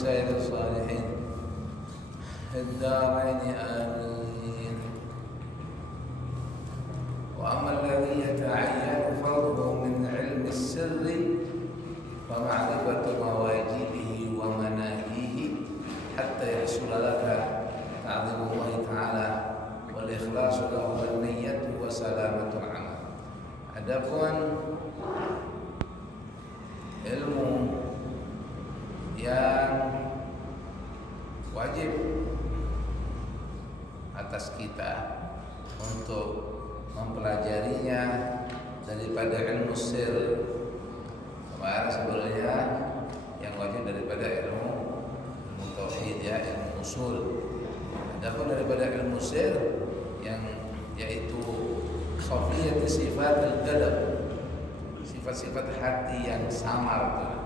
ولسائر الصالحين في الدارين آمين. وأما الذي يتعين فرضه من علم السر فمعرفة مواجبه ومناهيه حتى يحصل لك تعظيم الله تعالى والإخلاص له والنية وسلامة العمل. Adapun ilmu yang wajib atas kita untuk mempelajarinya daripada ilmu sir. Kemarin sebelumnya yang wajib daripada ilmu tauhid, ya, ilmu usul. Adapun daripada ilmu sir yang yaitu khafiyat sifat al-qalb, sifat-sifat hati yang samar,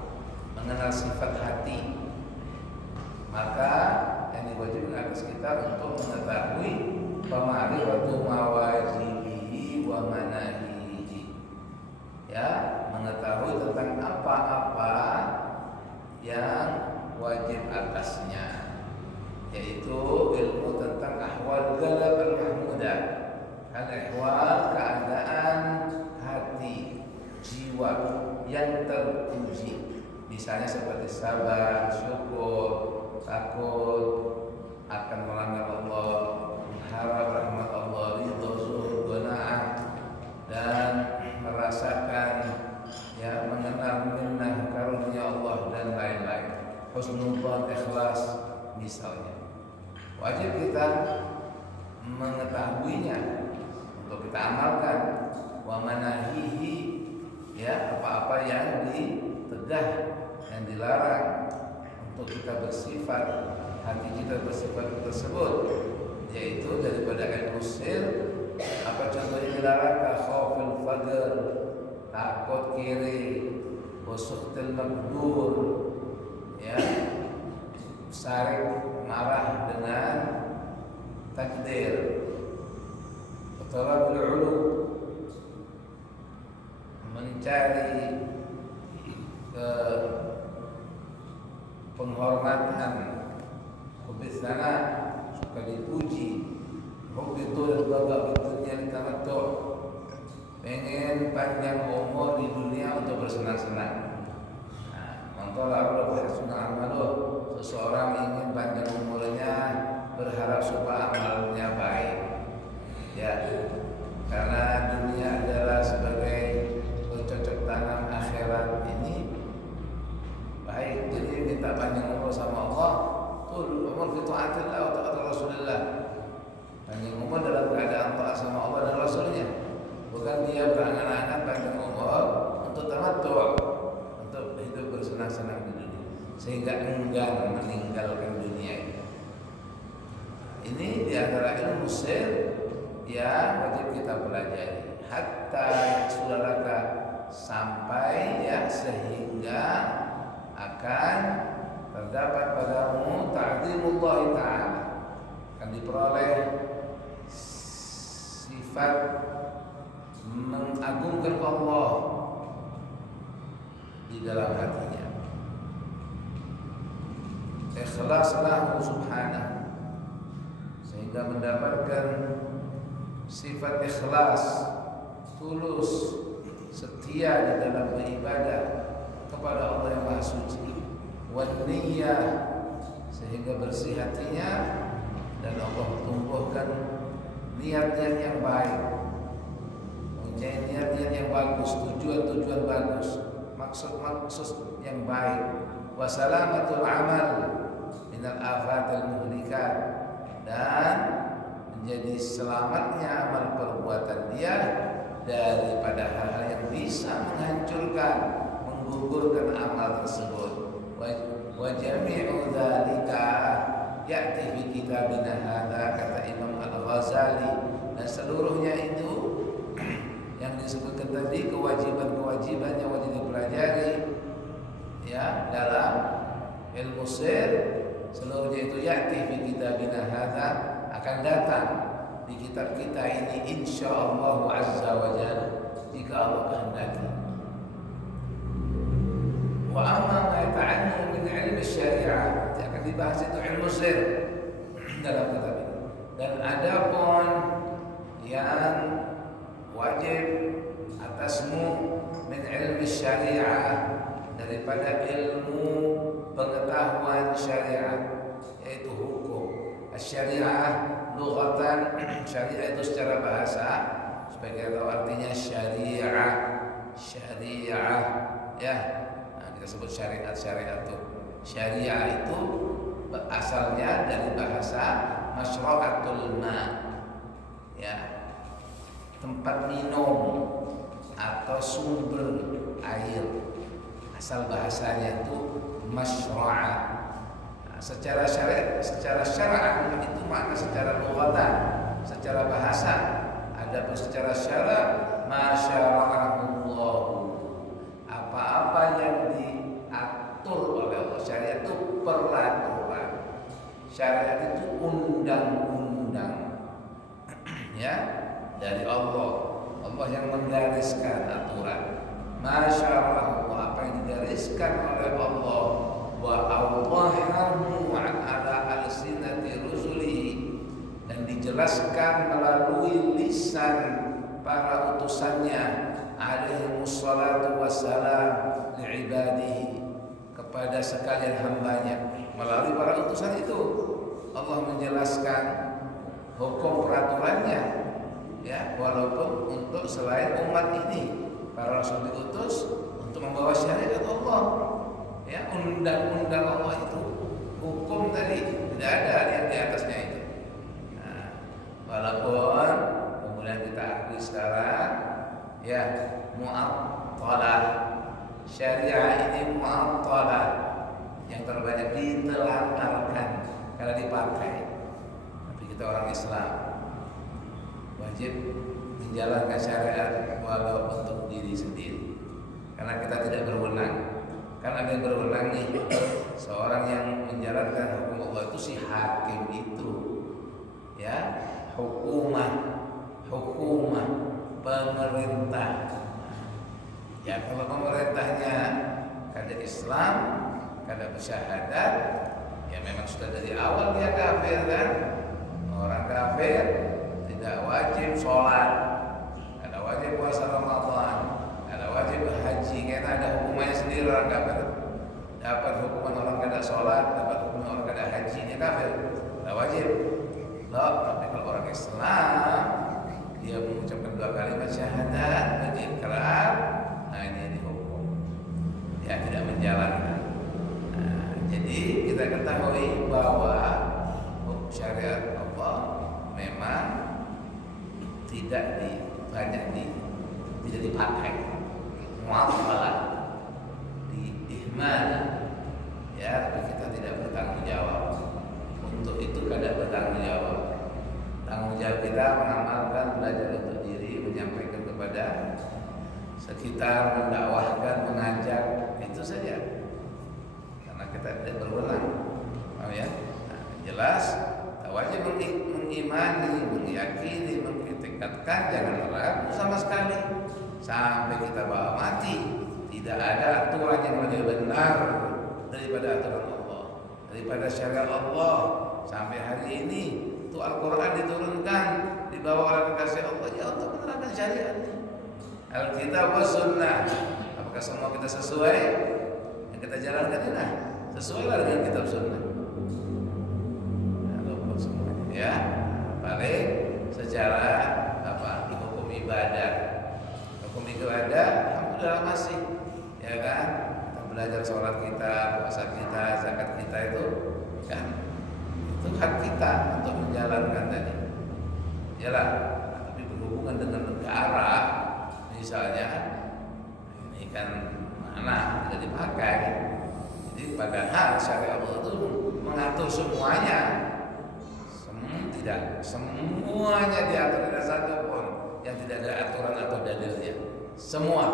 mengenal sifat hati, maka yang diwajibkan atas kita untuk mengetahui pema'rifatu mawajibihi wa manahihi, ya, mengetahui tentang apa-apa yang wajib atasnya, yaitu ilmu tentang ahwal qalb al-mahmudah, al-ahwal, keadaan hati, jiwa yang terpuji, misalnya seperti sabar, syukur, takut akan melanggar Allah, mengharap rahmat Allah, ridha, zuhud, qanaah, dan merasakan, ya, mengenal minnah karunia Allah dan lain-lain, husnudzan, ikhlas misalnya. Wajib kita mengetahuinya untuk kita amalkan. Wa manahihi, ya, apa-apa yang ditegah, yang dilarang, untuk kita bersifat, hati kita bersifat tersebut, yaitu daripada ilmu sir. Apa contohnya dilarang? Khauful fadl, takut kiri, wasuktil makdur, ya, sarik marah dengan takdir, talabul ulu, mencari penghormatan, hubis sana, suka dipuji, hubitul baba dunia tamattu, pengen panjang umur di dunia untuk bersenang-senang. Mantala Allah hasuna amaluh, seseorang ingin panjang umurnya berharap supaya amalnya baik, ya, karena dunia adalah sebagai bercocok tanam akhirat ini baik. Jadi minta panjang umur sama Allah, tul umur fi taatillah wa taat Rasulullah, panjang umur dalam keadaan taat sama Allah dan Rasulnya, bukan dia berangan-angan panjang umur untuk tamattu, untuk hidup bersenang-senang di dunia sehingga enggan meninggalkan dunia ini. Ini di antara ilmu sir yang wajib kita pelajari hatta sudaraka, sampai, ya, sehingga akan terdapat padamu ta'zimullah ta'ala, akan diperoleh sifat mengagungkan Allah di dalam hatinya, ikhlas lahu subhanahu, sehingga mendapatkan sifat ikhlas, tulus, setia di dalam beribadah kepada Allah yang Maha Suci, wan niyyah, sehingga bersih hatinya dan Allah tumbuhkan niat-niat yang baik, mempunyai niat-niat yang bagus, tujuan-tujuan bagus, maksud-maksud yang baik, wa salamatul amal minal afatil muhlikat, dan menjadi selamatnya amal perbuatan dia daripada hal-hal yang bisa menghancurkan, menggugurkan amal tersebut. Wa jami'u dzalika ya'ti fi kitabina hadza, kata Imam Al-Ghazali, dan seluruhnya itu yang disebutkan tadi, kewajiban-kewajiban yang wajib dipelajari, ya, dalam ilmu sir, seluruhnya itu ya'ti fi kitabina hadza, akan datang di kitab kita ini insyaallah azza wa jalla, jika Allah kehendaki. Wa amma ma yata'annu min ilmi syariah. Nanti akan dibahas itu ilmu sir dalam kitab ini. Dan adapun yang wajib atasmu min ilmi syariah, daripada ilmu pengetahuan syariat, yaitu hukum. Syariah lughatan, syariah itu secara bahasa, sebagai tahu artinya syariah, syariah ya. Nah, kita sebut syariat itu. Syariah itu asalnya dari bahasa masyra'atul ma, ya, tempat minum atau sumber air. Asal bahasanya itu masyra'ah. Nah, secara syar'ah itu makna secara lughatan, secara bahasa. Adapun secara syara' masyara'ahullah, apa-apa yang diatur oleh Allah. Syariat itu peraturan, syariat itu undang-undang ya, dari Allah. Allah yang menggariskan aturan. Masyara'ahullah, apa yang digariskan oleh Allah. Wa awdahahu ala alsinati rusulihi, dan dijelaskan melalui lisan para utusannya alaihimus salatu wassalam li'ibadihi, kepada sekalian hambanya. Melalui para utusan itu Allah menjelaskan hukum peraturannya, ya, walaupun untuk selain umat ini para rasul diutus untuk membawa syariat Allah, ya, undang-undang Allah itu, hukum tadi tidak ada yang di atasnya itu. Nah, walaupun kemudian kita akui sekarang, ya, mu'attalah, syariah ini mu'attalah, yang terbanyak ditelantarkan karena dipakai. Tapi kita orang Islam wajib menjalankan syariat walau untuk diri sendiri, karena kita tidak berwenang. Kan ada yang berwenang nih, seorang yang menjalankan hukum Allah itu si hakim itu, ya, hukumah, pemerintah. Ya, kalau pemerintahnya kada Islam, kada bersyahadat, ya memang sudah dari awal dia kafir kan. Orang kafir tidak wajib sholat, kada wajib puasa Ramadan, kada wajib berhaji, karena ada hukumannya sendiri. Orang kafir dapat hukuman orang kada sholat, dapat hukuman orang kada haji, dia kafir, kada wajib. Loh, tapi kalau orang Islam, dia mengucapkan 2 kalimat syahadat, berikrar, nah ini dihukum, ya, tidak menjalankan. Nah, jadi kita ketahui bahwa syariat Allah memang tidak dipakai, muamalah, diihmal, ya, tapi kita tidak bertanggung jawab. Untuk itu kada bertanggung jawab. Tanggung jawab kita mengamalkan, belajar untuk diri, menyampaikan kepada sekitar, mendakwahkan, mengajak, itu saja. Karena kita tidak berwenang, paham ya? Nah, jelas, kita wajib mengimani, meyakini, mengiktikadkan, jangan ragu sama sekali sampai kita bawa mati. Tidak ada aturan yang lebih benar daripada aturan Allah, daripada syariat Allah. Sampai hari ini itu Al-Quran diturunkan, dibawa oleh kekasih Allah, ya, untuk menerangkan syariat ini. Alkitab wa sunnah. Apakah semua kita sesuai yang kita jalankan ini? Nah, sesuailah dengan kitab sunnah. Nah, semuanya, ya. Paling secara hukum ibadah. Hukum ibadah, alhamdulillah masih, ya kan? Kita belajar sholat kita, puasa kita, zakat kita itu, kan? Itu hak kita untuk menjalankan tadi. Yalah, tapi berhubungan dengan negara, misalnya, ini kan mana tidak dipakai. Jadi padahal syariat Allah itu mengatur semuanya. Tidak semuanya diatur, tidak satu pun yang tidak ada aturan atau dalilnya. Semua,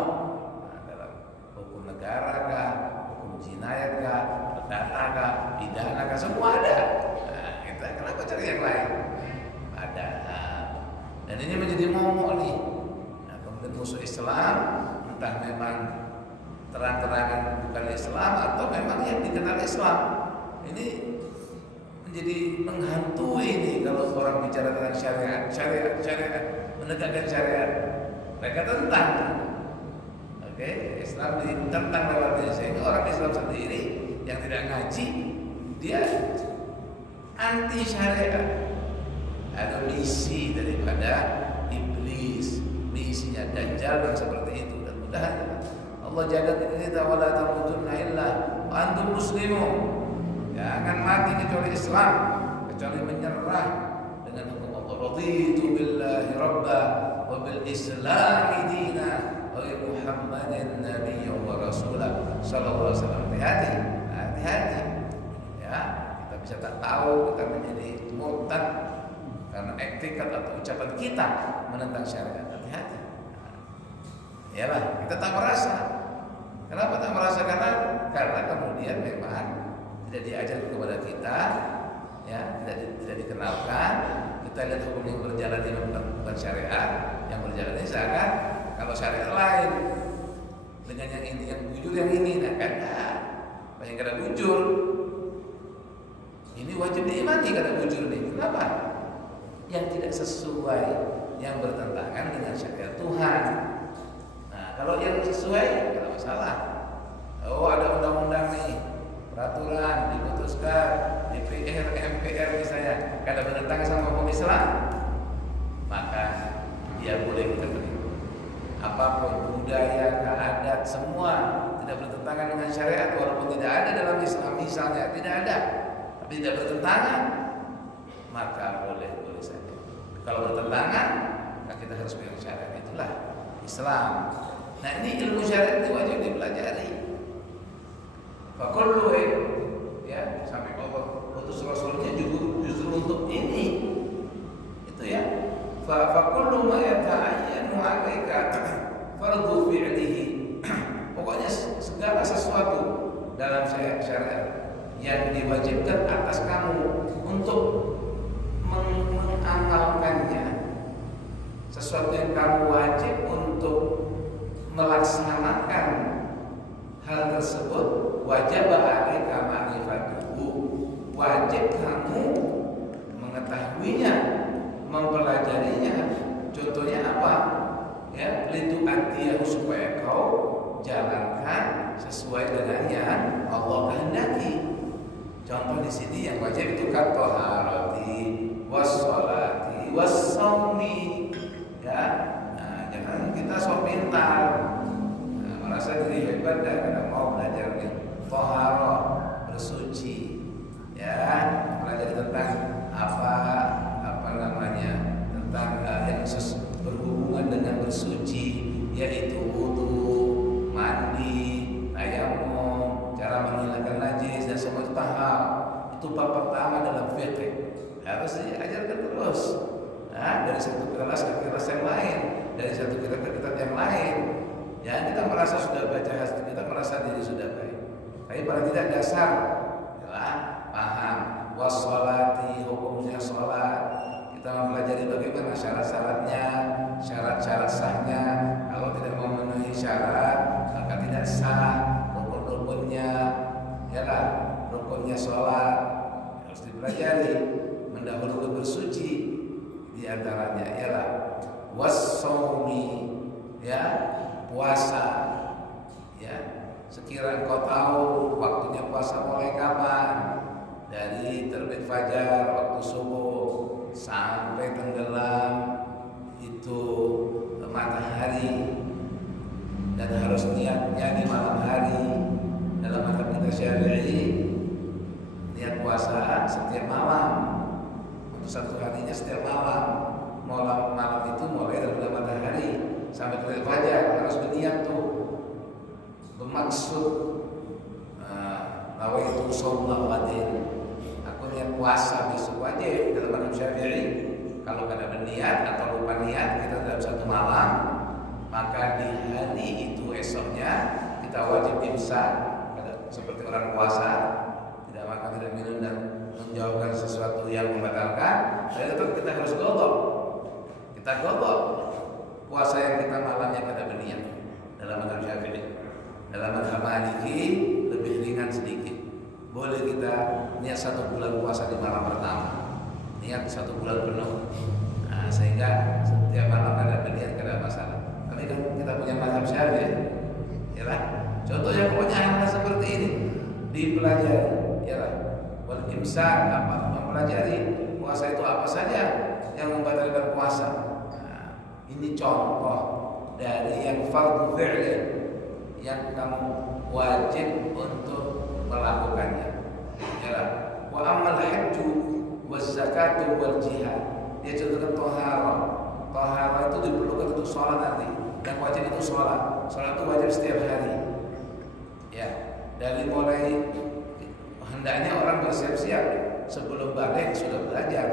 nah, dalam hukum negara kah, hukum jinayat kah, perdata kah, pidana kah, semua ada. Nah, kita kenapa cari yang lain? Ada. Dan ini menjadi momok nih. Nah, kemudian musuh Islam entah memang terang-terangan bukan Islam atau memang yang dikenal Islam. Ini menjadi menghantui ini kalau orang bicara tentang syariat, menegakkan syariat. Mereka tentang, oke, Islam ditentang lewatnya, sehingga orang Islam sendiri yang tidak ngaji dia anti syariat. Ada misi daripada iblis, misinya Dajjal dan seperti itu. Dan mudah-mudahan Allah jaga kita wala tamutunna illa wa antum muslimun. Jangan mati kecuali Islam, kecuali menyerah dengan hukum Allah. Raditu billahi rabba wa bil islami dina wa bi Muhammadin nabiyyan wa rasulah sallallahu alaihi wasallam. Hati-hati. Ya, kita bisa tak tahu kita menjadi murtad karena etikat atau ucapan kita menentang syariat. Hati-hati. Yalah, kita tak merasa. Kenapa tak merasa? Karena kemudian memang tidak diajar kepada kita, ya, tidak dikenalkan. Kita lihat hukum yang berjalan di bukan syariat, yang berjalan ini seakan kalau syariat lain dengan yang ini, yang bujur yang ini, nah kan, banyak kata bujur. Ini wajib diimani kata bujur nih. Kenapa? Yang tidak sesuai, yang bertentangan dengan syariat Tuhan. Nah, kalau yang sesuai, tidak masalah. Oh, ada undang-undang nih, peraturan diputuskan DPR, MPR misalnya, kada bertentangan sama hukum Islam, maka dia boleh kita terima. Apapun budaya, adat, semua tidak bertentangan dengan syariat, walaupun tidak ada dalam Islam misalnya, tidak ada, tapi tidak bertentangan, maka boleh saja. Kalau bertentangan, maka kita harus pegang syariat. Itulah Islam. Nah, ini ilmu syariat itu wajib dipelajari. Fakullu, ya, sampai Allah utus Rasulnya justru untuk ini. Itu ya. Fakullu ma yata'ayyanu 'alaika fardhu fi'lihi. Pokoknya segala sesuatu dalam syariat yang diwajibkan atas kamu untuk mengamalkannya, sesuatu yang kamu wajib untuk melaksanakan hal tersebut, wajib alaika ma'rifatuhu, wajib kamu mengetahuinya, mempelajarinya. Contohnya apa? Ya, litu adiyahu, supaya kau jalankan sesuai dengan yang Allah kehendaki. Contoh di sini yang wajib itu kataharati, wassalati, wassaumi. Ya, nah, jangan kita sok pintar, merasa diri hebat dan kada mau belajar nih. Taharah, bersuci. Ya, belajar tentang apa namanya? Tentang yang berhubungan dengan bersuci, yaitu wudu, mandi, tayamum, cara menghilangkan najis dan semua itu paham. Itu bab pertama dalam fikih. Harus diajarkan terus. Nah, dari satu kelas ke kelas yang lain, dari satu kitab ke kitab yang lain. Ya, kita merasa sudah baca, kita merasa diri sudah baik. Tapi paling tidak dasar, ya, paham. Wassalati, hukumnya sholat. Kita mempelajari bagaimana syarat-syaratnya, syarat-syarat sahnya. Kalau tidak memenuhi syarat, maka tidak sah. Rukun-rukunnya, ya kan? Rukunnya sholat harus dipelajari. Mendahulukan bersuci di antaranya ialah was-shaumi, ya, puasa. Ya, sekiranya kau tahu waktunya puasa mulai kapan, dari terbit fajar waktu subuh sampai tenggelam itu matahari, dan harus niatnya di malam hari. Dalam mazhab kita Syafi'i, niat puasa setiap malam, untuk satu harinya setiap malam. Malam itu mulai dari matahari sampai terbit fajar harus berniat tuh, bermaksud nawaitu shauma ghadin, aku niat puasa besok. Wajib dalam mazhab Syafi'i. Kalau kada berniat atau lupa niat kita dalam satu malam, maka di hari itu esoknya kita wajib imsak, seperti orang puasa, tidak makan, tidak minum, dan menjauhkan sesuatu yang membatalkan. Dan tetap kita harus godok. Kita godok puasa yang kita malamnya kada berniat dalam mazhab Syafi'i. Dalam mazhab Maliki lebih ringan sedikit. Boleh kita niat 1 bulan puasa di malam pertama, niat 1 bulan penuh. Nah, sehingga setiap malam ada niat, tidak ada masalah. Tapi kan kita punya mazhab Syafi'i, ya lah. Contohnya pokoknya hal seperti ini dipelajari, ya lah. Wal imsak, apa mempelajari puasa itu apa saja yang membatalkan puasa. Nah, ini contoh dari yang fardhu fi'li yang kamu wajib untuk melakukannya. Ya, wa amal hajju waz zakatu wal jihad. Dia contohkan tohara. Tohara itu diperlukan untuk sholat nanti. Yang wajib itu sholat. Sholat itu wajib setiap hari. Ya, dari mulai hendaknya orang bersiap-siap sebelum balik sudah belajar.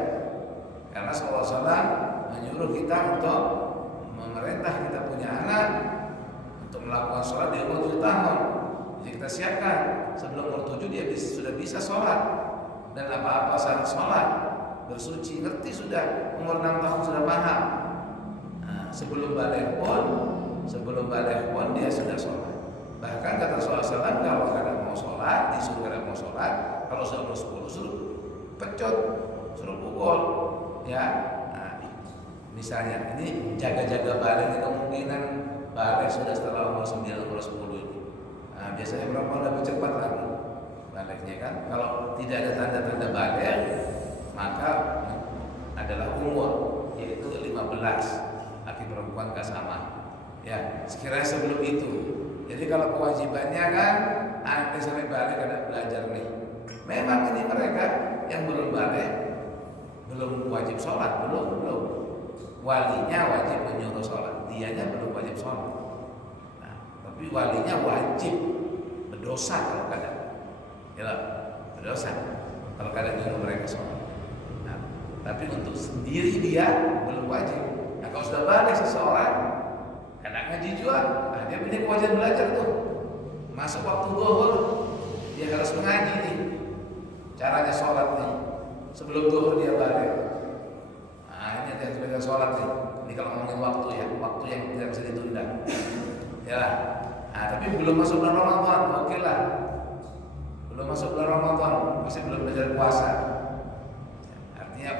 Karena SAW menyuruh kita untuk memerintah kita punya anak untuk melakukan sholat di umur 7 tahun. Jadi kita siapkan sebelum umur 7 dia sudah bisa sholat dan apa-apa syarat sholat, bersuci, ngerti sudah, umur 6 tahun sudah paham. Nah, sebelum balik pun dia sudah sholat. Bahkan kata Rasulullah, kalau kadang mau sholat, disuruh kadang mau sholat, kalau sudah umur 10 suruh pecut, suruh pukul, ya. Nah, misalnya ini jaga-jaga balik, kemungkinan balik sudah setelah umur 9, umur 10 ini. Nah, biasanya perempuan lebih cepat lagi baliknya kan. Kalau tidak ada tanda-tanda balik, maka adalah umur, yaitu 15. Laki perempuan gak sama. Ya, sekiranya sebelum itu. Jadi kalau kewajibannya kan, nanti sampai balik ada belajar nih. Memang ini mereka yang belum balik, belum wajib sholat, belum. Walinya wajib menyuruh sholat, dianya belum wajib sholat. Nah, tapi walinya wajib, berdosa kalau kadang, ya berdosa kalau kadang nyuruh mereka sholat. Nah, tapi untuk sendiri dia belum wajib. Nah, kalau sudah balik seseorang, kadang ngaji jual, nah dia punya kewajiban belajar tuh. Masuk waktu zuhur, dia harus mengaji nih. Caranya sholat nih. Sebelum zuhur dia balik. Nah, ini yang sebagai sholat nih. Ini kalau ngomongin waktu ya, waktu yang tidak bisa ditunda. Ya. Nah, tapi belum masuk bulan Ramadan, oke lah. Belum masuk bulan Ramadan, masih belum belajar puasa. Artinya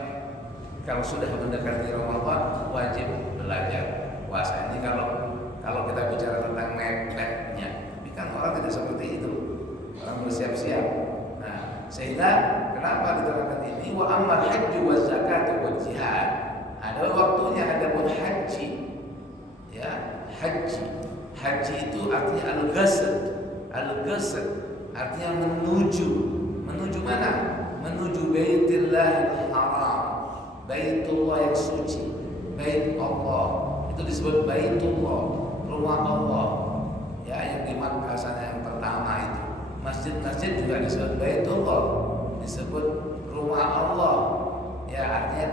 kalau sudah mendekati Ramadan wajib belajar puasa. Ini kalau kita bicara tentang mepetnya, tapi kan orang tidak seperti itu. Orang bersiap-siap. Nah, sehingga kenapa diterangkan ini wa amal haji wa zakat wa jihad. Ada waktunya, ada pun haji. Ya, haji. Haji itu artinya al-ghasl. Al-ghasl artinya menuju. Menuju mana? Menuju Baitillahil Haram. Baitullah yang suci. Bait Allah. Itu disebut Baitullah, rumah Allah. Ya, yang di Makkah sana yang pertama itu. Masjid-masjid juga disebut Baitullah, disebut rumah Allah. Ya, artinya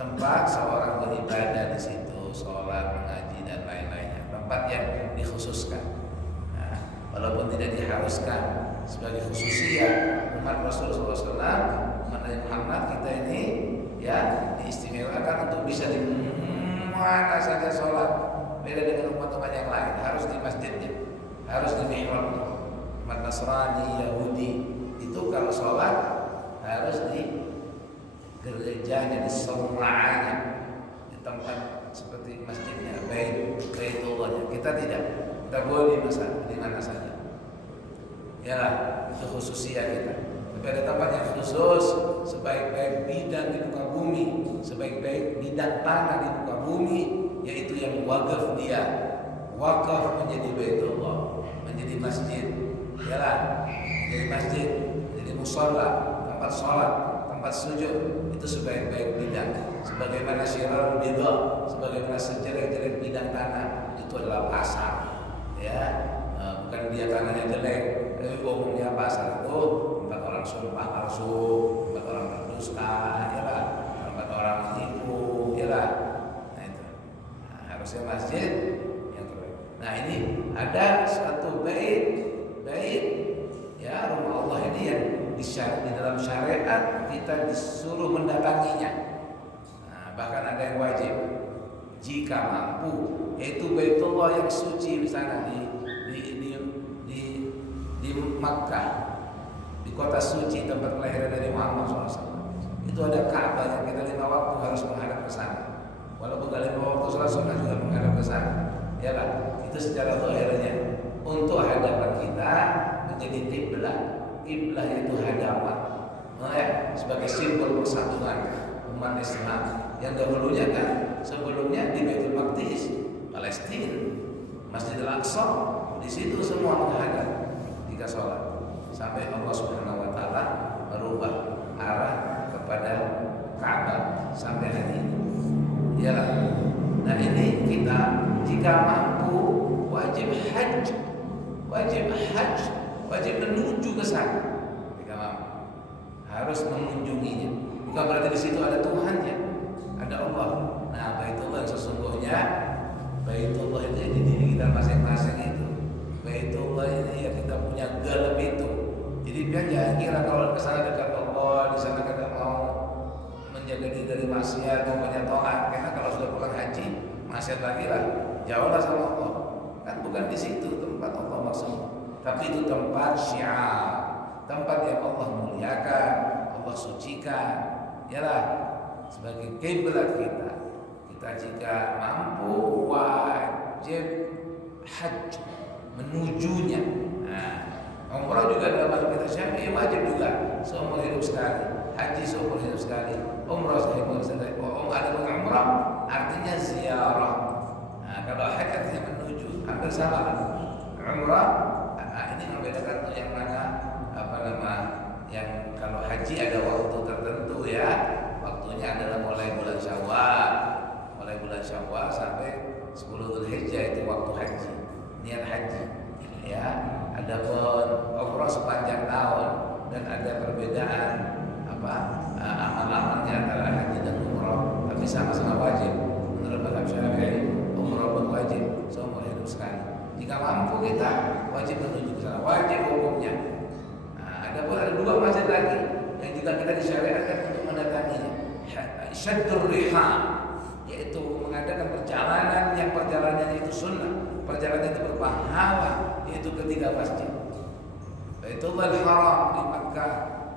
tempat seorang beribadah di situ, sholat, mengaji dan lain-lainnya. Tempat yang dikhususkan. Nah, walaupun tidak diharuskan sebagai khususiyah umat Rasulullah SAW, umat Nabi Muhammad kita ini ya diistimewakan untuk bisa di mana saja sholat. Beda dengan umat-umat yang lain, harus di masjidnya, harus di mihrabnya. Umat Nasrani, Yahudi itu kalau sholat harus di gerejanya, di sauma'anya, di tempat seperti masjidnya, Baitullahnya. Kita tidak, kita boleh di mana saja. Ya, itu khususnya kita. Tapi ada tempat yang khusus, sebaik-baik bidang di muka bumi, sebaik-baik bidang tanah di muka bumi, yaitu yang wakaf dia, wakaf menjadi Baitullah, menjadi masjid, yalah, menjadi masjid, menjadi musholla, tempat sholat, tempat sujud, itu sebaik-baik bidang. Sebagaimana syirarul bid'ah, sebagaimana sejelek-jelek bidang tanah, itu adalah pasar, ya, bukan dia tanahnya jelek, tapi umumnya pasar itu tempat orang sumpah palsu, tempat orang berdusta, yalah, tempat orang menipu, yalah. Nah itu, nah, harusnya masjid yang terbaik. Nah ini ada suatu bait, ya rumah Allah ini yang di dalam syariat kita disuruh mendatanginya. Nah, bahkan ada yang wajib. jika mampu, yaitu Baitullah yang suci di sana di Makkah, di kota suci tempat kelahiran dari Muhammad SAW. Itu ada Ka'bah yang kita 5 waktu harus menghadap ke sana. Walaupun gak 5 waktu sholat sunnah juga menghadap ke sana. Ya kan? Itu secara zahirnya untuk hadapan kita menjadi kiblah. Kiblah itu hadapan. Sebagai simbol persatuan umat Islam yang dahulunya kan sebelumnya di Baitul Maqdis, Palestina, Masjidil Aqsa, di situ semua menghadap ketika sholat sampai Allah Subhanahu wa taala merubah arah kepada Ka'bah sampai hari ini. Ya. Nah, ini kita jika mampu wajib haji, wajib menuju ke sana. Jika mampu harus mengunjunginya. Bukan berarti di situ ada Tuhannya, ada Allah. Nah, Baitullah sesungguhnya Baitullah itu di diri kita masing-masing itu. Baitullah ini ya kita punya galem itu. Jadi biar jangan kira kalau ke sana dekat Allah, di sana kita mau menjaga diri dari maksiat, mau banyak taat. Karena kalau sudah pulang haji, maksiat lagi lah, jauhlah sama Allah. Kan bukan di situ tempat Allah maksudnya, tapi itu tempat syiar, tempat yang Allah muliakan, Allah sucikan. Yalah, sebagai kiblat kita. Kita jika mampu wajib haji menujunya. Nah, umrah juga dalam hal kita Syafi'i wajib juga seumur hidup sekali, haji seumur hidup sekali, umrah seumur hidup sekali. Ada umrah artinya ziarah. Nah, kalau haji artinya menuju, hampir sama kan. Umrah ini membedakan tuh yang mana yang kalau haji ada waktu tertentu ya, waktunya adalah mulai bulan Syawal sampai 10 Dzulhijjah itu waktu haji, niat haji ya. Ada pun umrah sepanjang tahun dan ada perbedaan amal-amalnya antara haji dan umrah, tapi sama-sama wajib. Menurut mazhab Syafi'i umrah pun wajib seumur hidup sekali. Jika mampu kita wajib menuju ke sana, wajib hukumnya. Nah, ada 2 masjid lagi yang juga kita disyariatkan untuk mendatanginya. Syaddur rihal, yaitu mengadakan perjalanan yang perjalanannya itu sunnah, perjalanan itu berpahala, yaitu ketiga masjid. Baitullahil Haram di Makkah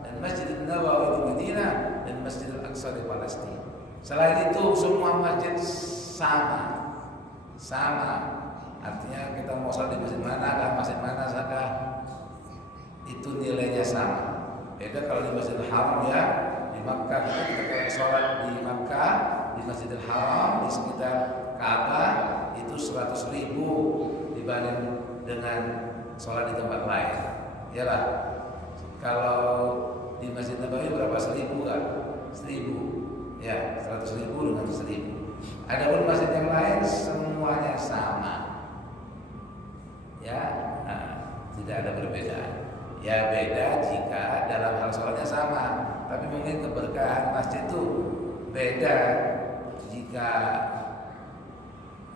dan Masjidil Nabawi di Madinah dan Masjidil Aqsa di Palestina. Selain itu semua masjid sama. Artinya kita mau sholat di masjid mana saja itu nilainya sama. Beda kalau di Masjidil Haram ya, di Makkah kita kalau sholat di Makkah di Masjidil Haram di sekitar Ka'bah itu 100.000 dibanding dengan sholat di tempat lain. Iyalah, kalau di Masjid Nabawi berapa? 1.000 kan? 1.000 ya, 100.000 dengan 1.000. Adapun masjid yang lain semuanya sama ya, tidak ada perbedaan. Ya beda jika dalam hal sholatnya sama, tapi mungkin keberkahan masjid itu beda jika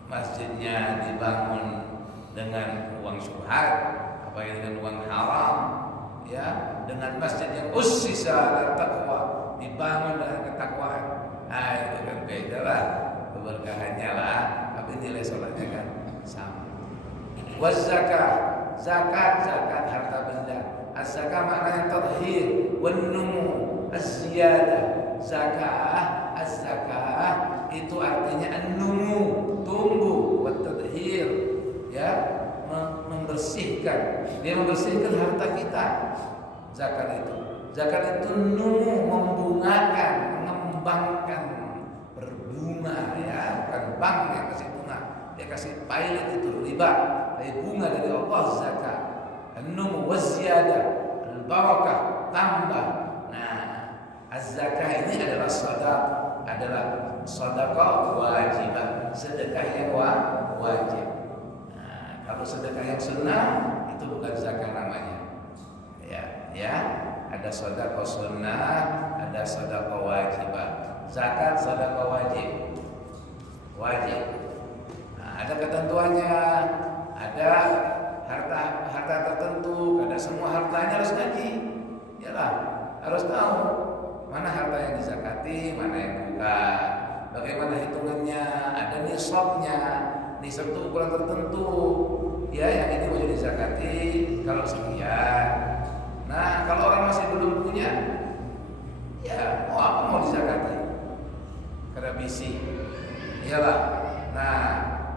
masjidnya dibangun dengan uang syubhat, apalagi dengan uang haram, ya, dengan masjid yang ussisa ala taqwa, dibangun dengan ketakwaan. Nah, itu kan beda lah keberkahannya lah, tapi nilai sholatnya kan sama. Zakat harta benda. Az-zakah maknanya tadhhir, wan-numu, az-ziyadah. Az-zakah itu artinya an-numu, tumbuh, wa tadhhir, ya, membersihkan. Dia membersihkan harta kita. Zakat itu numu, membungakan, mengembangkan, berbunga ya, bukan bank yang kasih bunga. Dia kasih pilot itu riba, tapi bunga dari Allah zakat. An-numu waz-ziyadah, al-barakah, tambah. Nah, az-zakah ini adalah sedekah wajibah, sedekah yang wajib. Nah, kalau sedekah yang sunnah itu bukan zakat namanya. Ya, ada sedekah sunnah, ada sedekah wajibah. Zakat sedekah wajib. Nah, ada ketentuannya, ada harta tertentu, ada semua hartanya harus ngaji. Yalah, harus tahu mana harta yang dizakati, mana yang bukan. bagaimana hitungannya? Ada nisabnya. Nisab itu ukuran tertentu. Ya, yang ini wajib dizakati kalau sekian. Nah, kalau orang masih belum punya, ya mau apa mau dizakati? Karena bisi. Iyalah. Nah,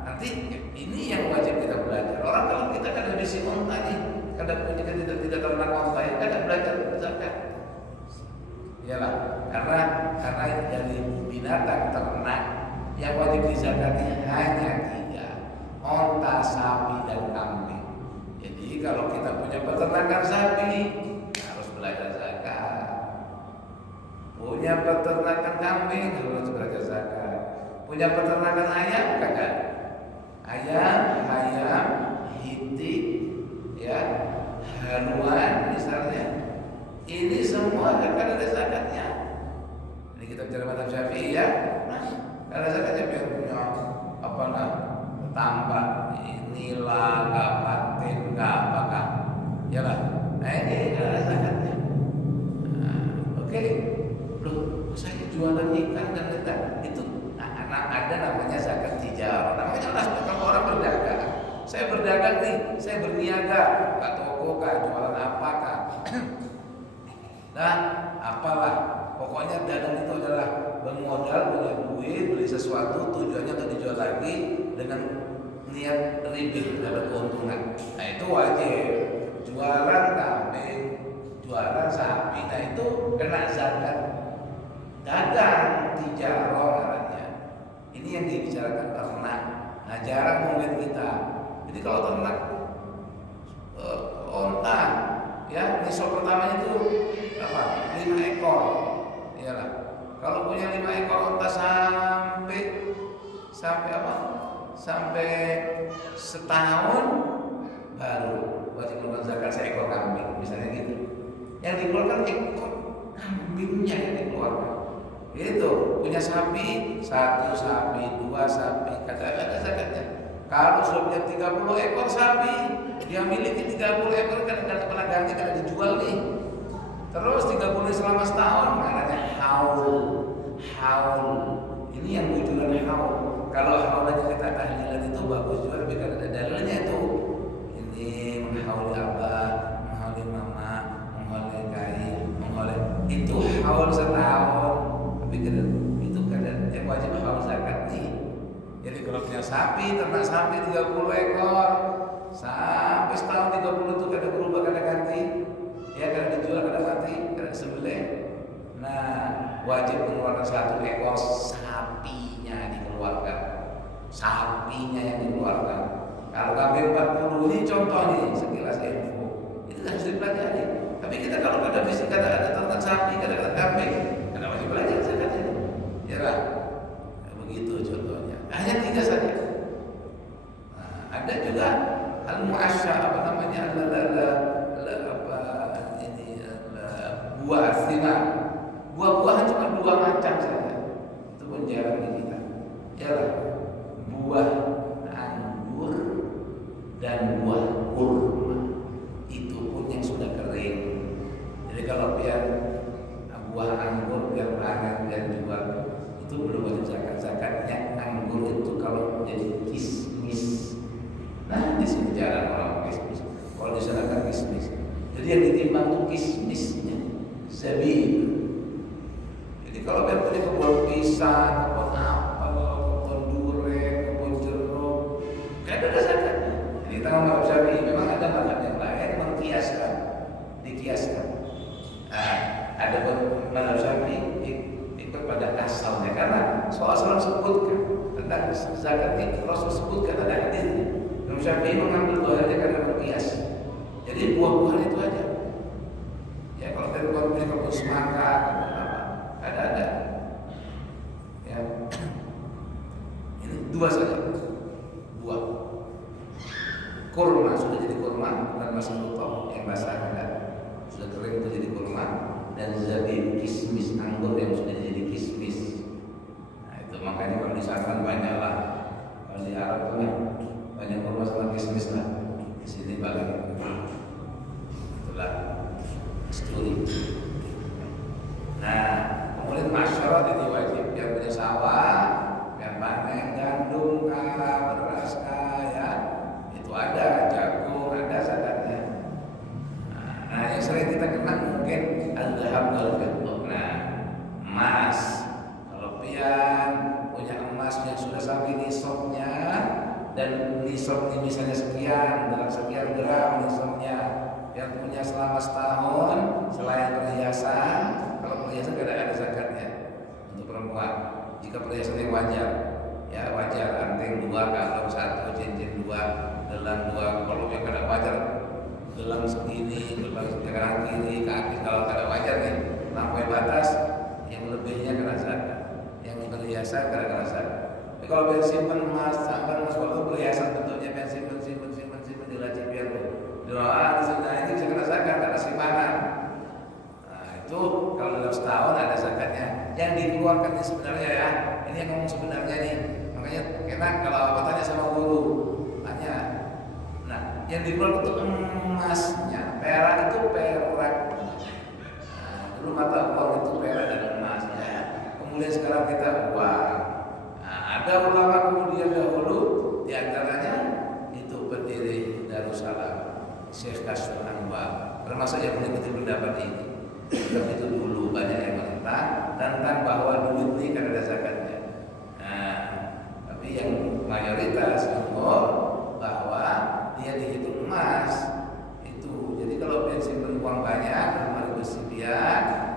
nanti ini yang wajib kita belajar. Orang kalau kita kada bisi unta nih, kada punya tidak ternak unta, ya kada belajar zakat. Iyalah, karena dari binatang ternak yang wajib dizakati hanya 3, unta, sapi, dan kambing. Jadi kalau kita punya peternakan sapi harus belajar zakat. Punya peternakan kambing harus belajar zakat. Punya peternakan ayam kagak? Ayam, hitik, ya, haluan misalnya. Ini semua akan ada zakatnya. Ini kita bicara mazhab Syafi'i ya. Nah, ada zakatnya biar punya apa tambah inilah nggak paten nggak apakah, ya lah. Nah ini ada zakatnya. Nah, oke. Loh, saya jualan ikan dan itu ada namanya zakat tijarah. Namanya kalau orang berdagang. Saya berdagang nih, saya berniaga, kak toko kak jualan apa kak. Nah, apalah, pokoknya dagang itu adalah bermodal, punya duit, beli sesuatu, tujuannya untuk dijual lagi dengan niat ribih, dapat keuntungan. Nah itu wajib. Jualan kambing, jualan sapi, nah itu kena zakat. Dagang tijarah namanya. Ini yang dibicarakan ternak. Nah jarang mungkin kita. Jadi kalau ternak onta, ya nisab pertamanya itu apa? 5 ekor. Iyalah. Kalau punya 5 ekor onta sampai apa? Sampai setahun baru wajib mengeluarkan zakat seekor kambing, misalnya gitu. Yang dikeluarkan ekor kambingnya yang dikeluarkan. Itu punya sapi 1 sapi, 2 sapi, kata zakatnya. Kalau sudah punya 30 ekor sapi, dia miliki 30 ekor kan pernah ganti karena dijual nih. Terus 30 selama setahun, namanya haul. Ini yang tujuan haul. Kalau haulnya kita tahlilan itu bagus juga, tapi kan ada dalilnya itu. Ini menghauli abah, menghauli mama, menghauli kai, menghauli itu haul setahun. Tapi itu kadang yang wajib haul zakat nih. Jadi kalau punya sapi, ternak sapi 30 ekor, sampai setahun 30 itu kadang berubah, kadang ganti. Ya kadang dijual, kadang mati, kadang disembelih. Nah, wajib mengeluarkan 1 ekor sapinya dikeluarkan. Sapinya yang dikeluarkan. Kalau kambing 40 ini contoh nih, sekilas info. Itu harus dipelajari. Tapi kita kalau ada bisnis ada ternak sapi, ada kambing, ada wajib belajar zakat ini. Ya lah. Nah, begitu contohnya. Hanya 3 saja. Nah, ada juga al-mu'asyar apa namanya? Buah sinar. Buah-buahan cuma 2 macam saja. Itu pun jarang di kita. Ya lah. Buah anggur dan buah kurma. Itu pun yang sudah kering. Jadi kalau biar buah anggur biar panen dan jual itu belum wajib zakat. Zakatnya anggur itu kalau jadi kismis. Nah di sini jarang orang kismis. Kalau di sana kan kismis. Jadi yang ditimbang itu kismisnya, zabib. Jadi kalau biar punya kebun pisang, kebun apel, kebun durian, kebun jeruk, kan ada zakatnya. Jadi tengah mazhab Syafi'i memang ada mazhab yang lain mengkiaskan, dikiaskan. Nah, ada pun mazhab Syafi'i ikut pada asalnya karena soal sebutkan tentang zakat ini Rasul sebutkan ada hadisnya. Imam Syafi'i mengambil doanya karena berkias. Jadi buah-buahan itu aja. Ya kalau dari kebun semangka, kebun apa, ada. Ya, ini 2 saja. Buah. Kurma sudah jadi kurma, bukan masih lutok yang basah ada. Sudah kering itu jadi kurma. Dan zabib kismis anggur yang sudah jadi kismis. Nah itu makanya kalau di sana banyak lah. Kalau di Arab kan banyak kurma sama kismis lah. Di sini balik. Itulah studi. Nah kemudian masyarakat itu wajib yang punya sawah nisab ini misalnya sekian gram nisabnya, yang punya selama setahun selain perhiasan, kalau perhiasan tidak ada zakatnya untuk perempuan. Jika perhiasan yang wajar, ya wajar, anting 2, kalung 1, cincin 2, gelang 2. Kalau yang tidak wajar, gelang segini, gelang kanan kiri, kaki, kalau tidak wajar nih, sampai batas, yang lebihnya kena zakat, yang berhiasan kena zakat. Tapi kalau simpan emas, waktu perhiasan bentuknya simpan di laci biar doa ini bisa kena zakat karena simpanan. Nah, itu kalau dalam setahun ada zakatnya. Yang dikeluarkan ini sebenarnya ya, ini yang ngomong sebenarnya nih. Makanya enak kalau apa tanya sama guru, tanya. Nah, yang dikeluarkan itu emasnya, perak itu perak. Nah, dulu mata uang itu perak dan emasnya. Kemudian sekarang kita uang. Ada ulama kemudian dahulu diantaranya itu pendiri Darussalam, Syekh Kashful Anwar, termasuk yang mengikuti pendapat ini. Tapi itu dulu banyak yang menentang bahwa duit ini kan ada zakatnya. Nah, tapi yang mayoritas umur bahwa dia dihitung emas itu. Jadi kalau dia simpan uang banyak, lemari besi dia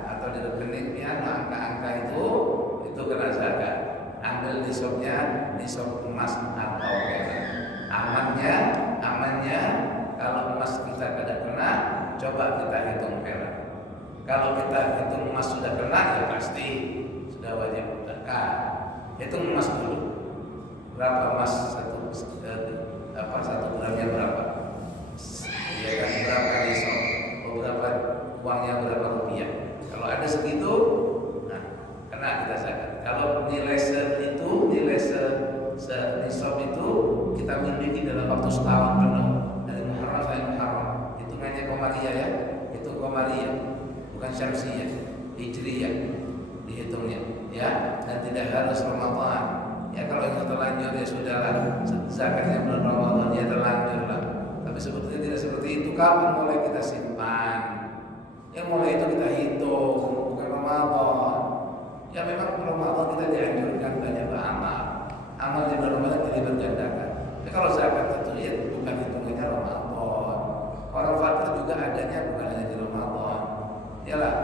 atau di rekeningnya, angka-angka itu kena zakat. Ambil nisabnya, nisab emas atau perak. Amannya kalau emas kita tidak kena, coba kita hitung perak. Kalau kita hitung emas sudah kena, ya pasti sudah wajib zakat. Hitung emas dulu. Berapa emas satu gramnya berapa? Ya kan berapa nisab? Berapa uangnya berapa rupiah? Kalau ada segitu, nah kena kita zakat. Kalau nilai nisab itu kita miliki dalam waktu setahun penuh dari Muharram sampai Muharram, hitungannya Qamariyah ya, itu Qamariyah bukan Syamsiyah, Hijriyah dihitungnya ya, dan tidak harus Ramadan ya. Kalau itu terlanjur ya sudahlah, zakatnya bulan Ramadan ya terlanjur lah. Tapi sebetulnya tidak seperti itu. Kapan mulai kita simpan? Ya mulai itu kita hitung, bukan Ramadan. Ya memang Ramadan kita dianjurkan banyak beramal. Amal di bulan Ramadan dilipat gandakan. Tapi kalau zakat itu ya bukan hitungannya Ramadan. Orang fakir juga adanya bukan hanya di Ramadan. Yalah,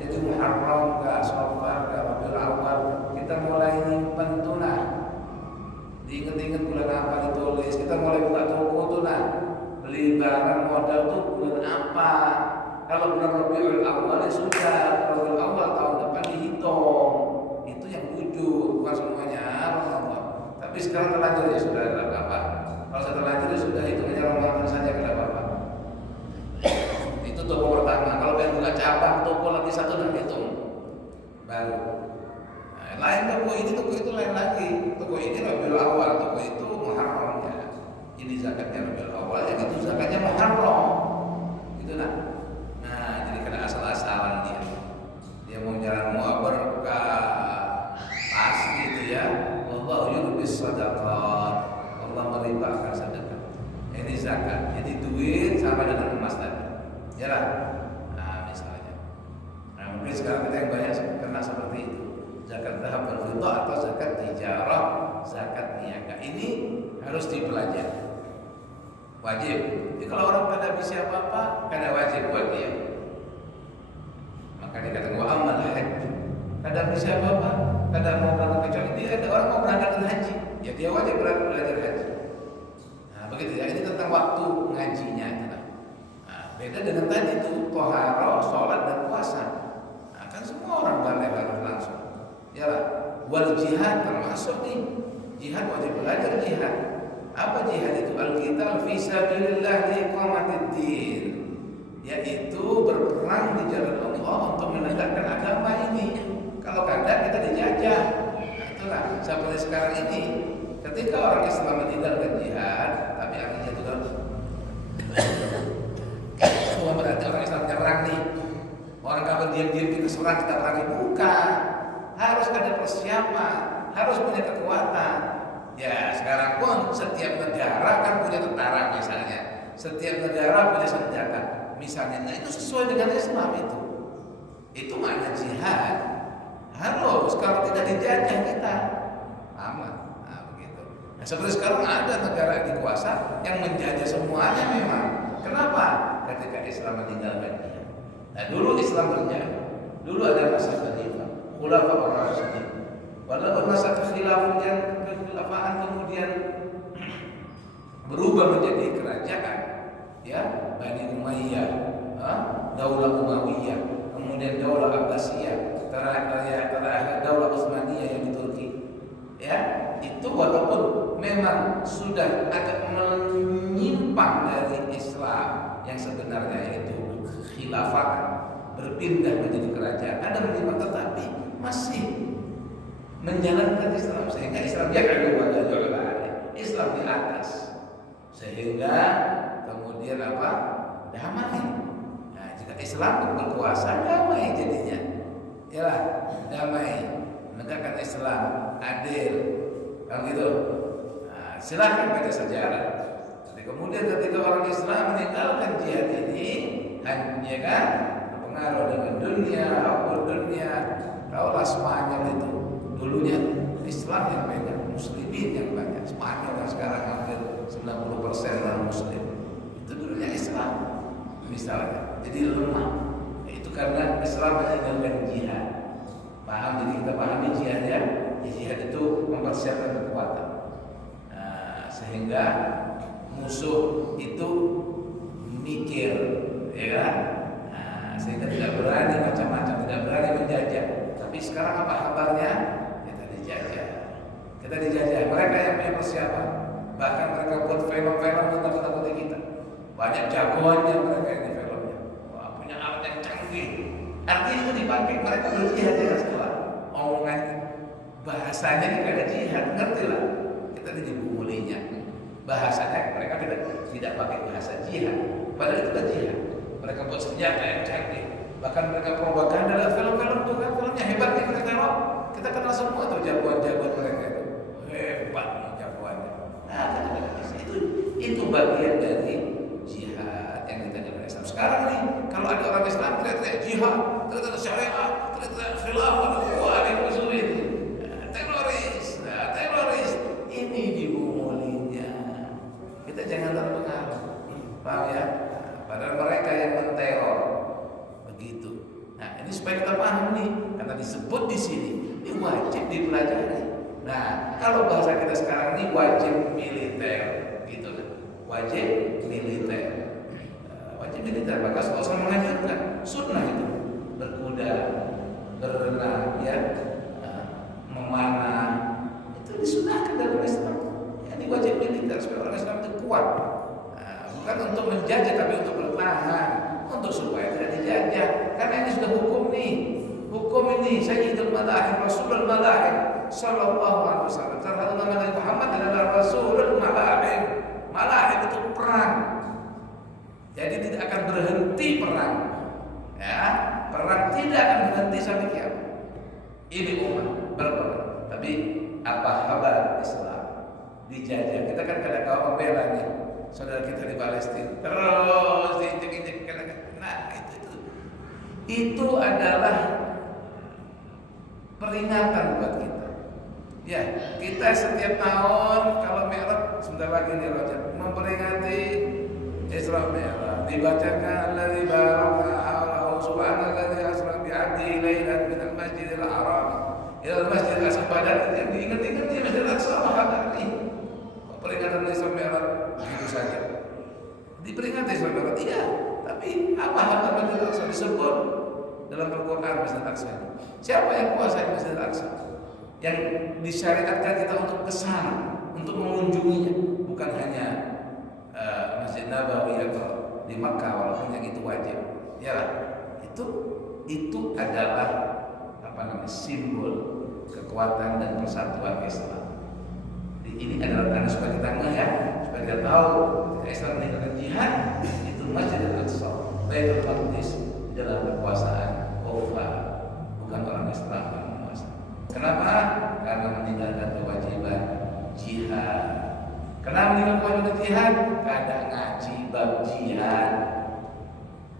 jadi Muharram ke Safar ke Rabiul Awal kita mulai nyimpen tunah. Diingat-ingat bulan apa ditulis. Kita mulai buka toko tunah. Beli barang modal tuh bulan apa? Kalau bulan Rabiul Awal ya sudah, Rabiul Awal tahun depan dihitung. Itu yang tujuh, bukan semuanya Ramadan. Tapi sekarang terlanjur ya sudah, tidak apa-apa. Kalau sudah terlanjur ya sudah, hitungannya Ramadan saja, tidak apa-apa. Itu toko pertama. Kalau yang buka cabang toko lagi satu dan hitung baru. Nah, lain toko itu lain lagi. Toko ini Rabiul Awal, toko itu Muharram ya. Ini zakatnya Rabiul Awal, yang itu zakatnya Muharram. Itu nah. Jadi kena asal-asalan dia. Dia mau jalan mau berkah pasti itu ya. Wallahu yurbis sadaqat. Allah melimpahkan sedekah. Ini zakat. Jadi duit sama dengan emas tadi. Yalah. Nah, misalnya. Nah, mungkin sekarang kita yang banyak kena seperti itu. Zakat tahap berfiddah atau zakat tijarah, zakat niaga. Ini harus dipelajari. Wajib. Jadi kalau orang pada bisa apa-apa, kada wajib buat dia. Maka dikatakan wa amal haji. Kada bisa apa-apa, kada mau berangkat, kecuali dia ada orang mau berangkat haji, ya dia wajib belajar haji. Nah, begitu ya. Ini tentang waktu ngajinya. Nah, beda dengan tadi itu toharoh, sholat dan puasa. Nah, kan semua orang balik harus langsung. Ya lah. Wal jihad termasuk nih. Jihad wajib belajar jihad. Apa jihad itu? Al-qital fi sabilillah liiqamatid din. Yaitu berperang di jalan Allah untuk menegakkan agama ini. Kalau kada kita dijajah. Nah, itulah seperti sekarang ini. Ketika orang Islam meninggalkan jihad, tapi artinya itu kan semua berarti orang Islam nyerang nih. Orang kafir diam-diam kita serang, kita perangi, bukan. Harus ada persiapan, harus punya kekuatan. Ya sekarang pun setiap negara kan punya tentara misalnya, setiap negara punya senjata misalnya. Nah itu sesuai dengan Islam itu makna jihad. Harus, kalau tidak dijajah kita aman. Nah begitu. Nah, seperti sekarang ada negara dikuasa yang menjajah semuanya memang. Kenapa? Ketika Islam meninggalkan dia. Nah, dulu Islam berjaya. Dulu ada masa khalifah, khulafaur rasyidin. Walaupun masa kekhilafan kemudian berubah menjadi kerajaan, ya, Bani Umayyah, Daulah Umayyah, kemudian Daulah Abbasiyah, terakhir Daulah Utsmaniyah yang di Turki. Ya, itu walaupun memang sudah agak menyimpang dari Islam yang sebenarnya yaitu khilafah, berpindah menjadi kerajaan, ada menyimpang tetapi masih menjalankan Islam sehingga Islam Islam di atas sehingga kemudian apa? Damai. Nah, jika Islam berkuasa damai jadinya. Ya, damai. Menegakkan Islam adil. Kalau gitu. Nah, silakan baca sejarah. Jadi kemudian ketika orang Islam meninggalkan jihad ini hanya kan pengaruh dengan dunia, dunia. Kaulah Spanyol itu dulunya Islam yang banyak, Muslimin yang banyak. Spanyol yang sekarang hampir 90% non Muslim itu dulunya Islam misalnya. Jadi lemah. Itu karena Islam meninggalkan jihad. Paham? Jadi kita pahami jihad ya. Jihad itu mempersiapkan kekuatan. Nah, sehingga musuh itu mikir, ya kan? Nah, sehingga tidak berani macam-macam, tidak berani menjajah. Tapi sekarang apa kabarnya? Kita dijajah. Kita dijajah. Mereka yang punya persiapan. Bahkan mereka buat film-film untuk nakut-nakuti kita. Banyak jagoannya mereka ini filmnya. Wah, punya alat yang canggih. Artinya itu dipakai. Mereka berjihad ya setelah omongan bahasanya kita ada jihad, ngerti lah. Kita dibumulinya. Bahasanya mereka tidak pakai bahasa jihad. Padahal itu kan jihad. Mereka buat senjata yang canggih. Bahkan mereka propaganda dalam film-film itu kan filmnya hebat nih kita tengok. Kita kenal semua tuh jagoan-jagoan mereka itu. Hebat nih jagoannya. Nah, itu bagian dari jihad yang kita jalankan Islam. Sekarang nih, kalau ada orang Islam teriak-teriak jihad, teriak-teriak syariat, teriak-teriak khilafah, wah ada musuhin, teroris, teroris. Ini dibumulinya. Kita jangan terpengaruh, paham ya? Padahal mereka yang menteror begitu. Nah, ini supaya kita paham nih, karena disebut di sini, ini wajib dipelajari. Nah, kalau bahasa kita sekarang ini wajib militer, gitu kan? Wajib militer, wajib militer. Maka Rasul mengajarkan sunnah itu berkuda, berenang, ya, memanah, itu disunahkan dalam Islam. Ya, ini wajib militer supaya orang Islam itu kuat. Bukan untuk menjajah tapi untuk bertahan, untuk supaya tidak dijajah. Karena ini sudah hukum nih. Hukum ini Sayyidul Malahim, Rasulul Malahim sallallahu alaihi wasallam. Salah satu nama Nabi Muhammad adalah Rasulul Malahim. Malahim itu perang. Jadi tidak akan berhenti perang. Ya, perang tidak akan berhenti sampai kiamat. Ini umat berperang. Tapi apa kabar Islam? Dijajah. Kita kan kadang kawan membela nih. Saudara kita di Palestina terus diinjek-injek. Nah, itu adalah peringatan buat kita. Ya, kita setiap tahun kalau Mi'raj sebentar lagi nih Rajab memperingati Isra Mi'raj. Dibacakan alladzi barakna hawlahu subhanalladzi asra bi'abdihi lailan minal masjidil haram ila al-masjidil aqsa. Padahal yang diingat-ingat di Masjidil Aqsa hari. Peringatan Isra Mi'raj begitu saja. Diperingati Isra Mi'raj, iya. Tapi apa harta Masjidil Aqsa disebut dalam Al-Quran Masjidil Aqsa? Siapa yang kuasa Masjidil Aqsa? Yang disyariatkan kita untuk kesana, untuk mengunjunginya, bukan hanya Masjid Nabawi atau di Makkah, walaupun yang itu wajib. Ya, itu adalah apa namanya simbol kekuatan dan persatuan Islam. Ini adalah tanda supaya kita ngeh ya, supaya kita tahu ketika Islam meninggalkan jihad itu Masjidil Aqsa, Baitul Maqdis dalam kekuasaan Kufa, bukan orang Islam yang menguasai. Kenapa? Karena meninggalkan kewajiban jihad. Kenapa meninggalkan kewajiban jihad? Kadang ngaji bab jihad.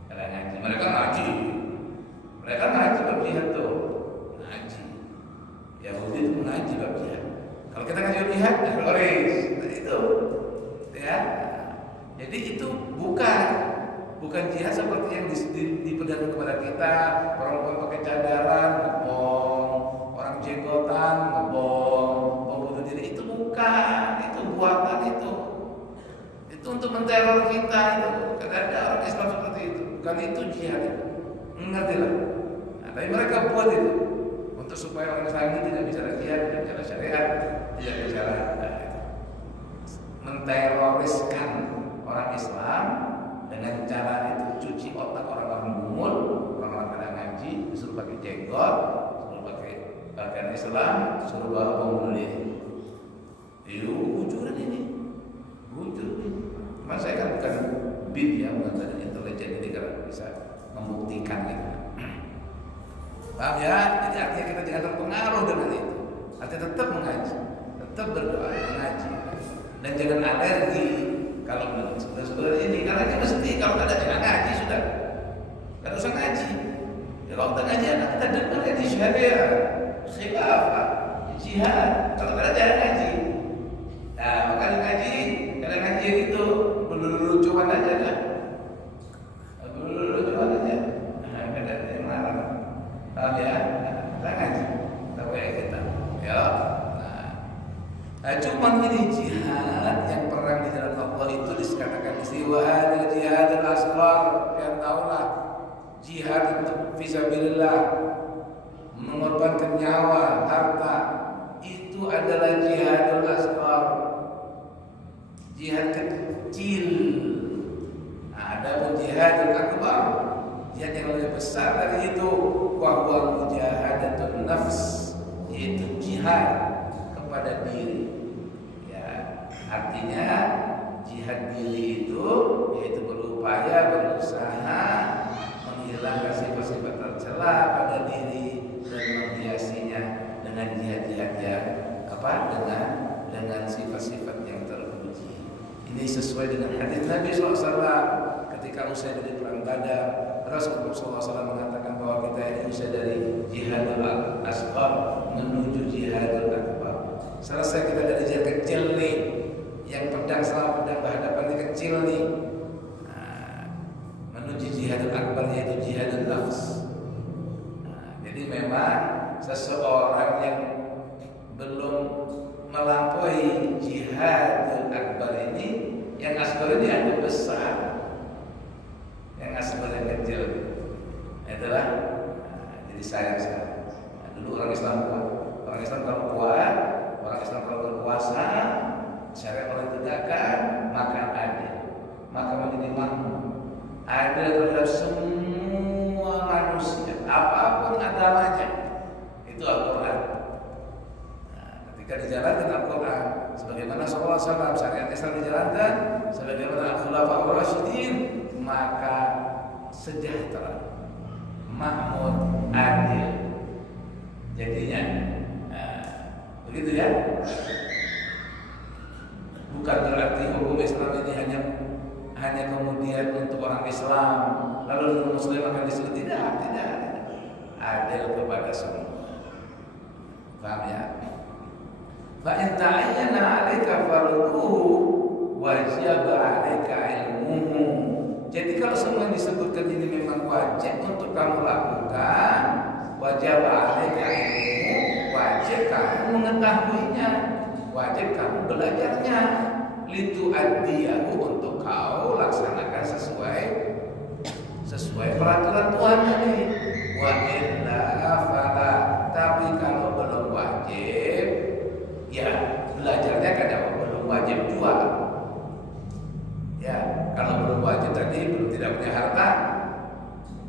Kadang ngaji. Mereka ngaji bab jihad tuh. Ngaji. Yahudi itu ngaji bab jihad. Kalau kita ngaji bab jihad jihad teroris. Nah, itu ya. Jadi itu bukan jihad seperti yang dipedang kepada kita, orang pakai cadaran ngebom, orang jenggotan ngebom, bom bunuh diri, itu bukan, itu buatan itu untuk menteror kita itu. Karena ada orang Islam seperti itu, bukan itu jihad itu. Ngerti lah. Nah, tapi mereka buat itu untuk supaya orang Islam ini tidak bicara jihad, tidak bicara syariat, tidak bicara menteroriskan orang Islam dengan cara itu, cuci otak orang-orang bungul, orang-orang pada ngaji, disuruh pakai jenggot, disuruh pakai pakaian Islam, suruh bawa bom bunuh diri. Itu ujuran ini, ujuran ini. Cuma saya kan bukan bin ya, bukan dari intelijen, jadi kalau bisa membuktikan gitu. Paham ya? Jadi artinya kita jangan terpengaruh dengan itu. Artinya tetap mengaji, tetap berdoa, mengaji, dan jangan alergi kalau menurut saudara-saudara ini. Karena ini mesti kalau ada jangan ngaji sudah, nggak usah ngaji. Ya kalau kita ngaji anak kita dengar di syariah, khilafah, jihad. Kalau ada jangan ngaji. Nah makanya ngaji, kadang ngaji itu lucu-lucuan aja dah. Lucu-lucuan aja. Kadang yang marah. Paham ya? Kita ngaji, kita kayak kita. Ya. Nah, cuma ini jihad yang perang di jalan Allah itu dikatakan istiwa adalah jihad al-asghar. Kalian tahulah jihad untuk fisabilillah, mengorbankan nyawa, harta, itu adalah jihadul asghar, jihad kecil. Nah, adapun jihadul akbar, jihad yang lebih besar dari itu, wa huwa mujahadatun nafs, yaitu jihad kepada diri. Ya, artinya jihad diri itu yaitu berupaya, berusaha menghilangkan sifat-sifat tercela pada diri dan menghiasinya dengan jihad-jihad yang dengan sifat-sifat yang terpuji. Ini sesuai dengan hadis Nabi SAW ketika usai dari perang Badar. Rasulullah SAW mengatakan bahwa kita ini usai dari jihadul asghar menuju jihadul akbar. Selesai kita dari jihad kecil nih, yang pedang sama pedang berhadapan ini kecil nih, menuju jihadul akbar yaitu jihadul nafs. Jadi memang seseorang yang belum melampaui jihadul akbar ini, yang asghar ini dianggap besar, yang asghar yang kecil. Itulah. Jadi sayang sekali. Dulu orang Islam kuat. Orang Islam kalau kuat, orang Islam kalau berkuasa, syariat Allah tegakkan, maka adil, maka menjadi makmur, adil terhadap semua manusia, apapun agamanya. Itu Al-Quran. Nah, ketika dijalankan Al-Quran, sebagaimana SAW syariat Islam dijalankan, sebagaimana Al-Khulafaur Rasyidin, maka sejahtera, makmur, adil jadinya. Begitu ya. Bukan berarti hukum Islam ini hanya kemudian untuk orang Islam, lalu non Muslim akan disuruh, tidak. Adil kepada semua. Paham ya? Fa in ta'ayyana 'alaika farduhu wajib 'alaika ilmuhu. Jadi kalau semua yang disebutkan ini memang wajib untuk kamu lakukan, wajib 'alaika ilmuhu, wajib kamu mengetahuinya, wajib kamu belajarnya, litu adiyahu, untuk kau laksanakan sesuai peraturan Tuhan tadi. Wa illa fala, tapi kalau belum wajib, ya belajarnya kadang belum wajib juga. Ya, kalau belum wajib tadi, belum tidak punya harta,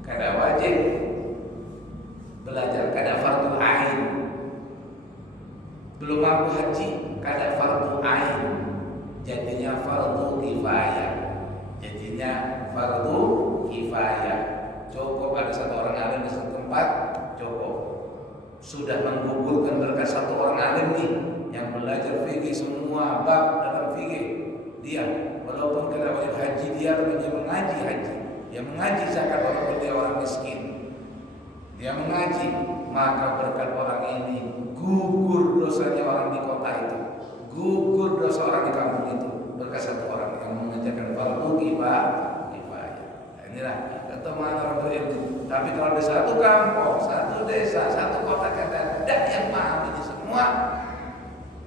kadang wajib belajar, kadang fardu ain. Belum mampu haji, kadang fardu ain, jadinya fardu kifayah. Cukup ada satu orang alim di satu tempat, cukup. Sudah menggugurkan berkat satu orang alim nih, yang belajar fikih semua bab dalam fikih. Dia walaupun tidak wajib haji, dia mengaji haji, dia mengaji zakat walaupun dia orang miskin, dia mengaji, maka berkat orang ini gugur dosanya orang di kota itu, gugur dosa orang di kampung itu berkat satu orang yang mengerjakan fardu kifayah. Nah, inilah keutamaan orang berilmu. Tapi kalau di satu kampung, satu desa, satu kota kata tidak yang paham ini semua,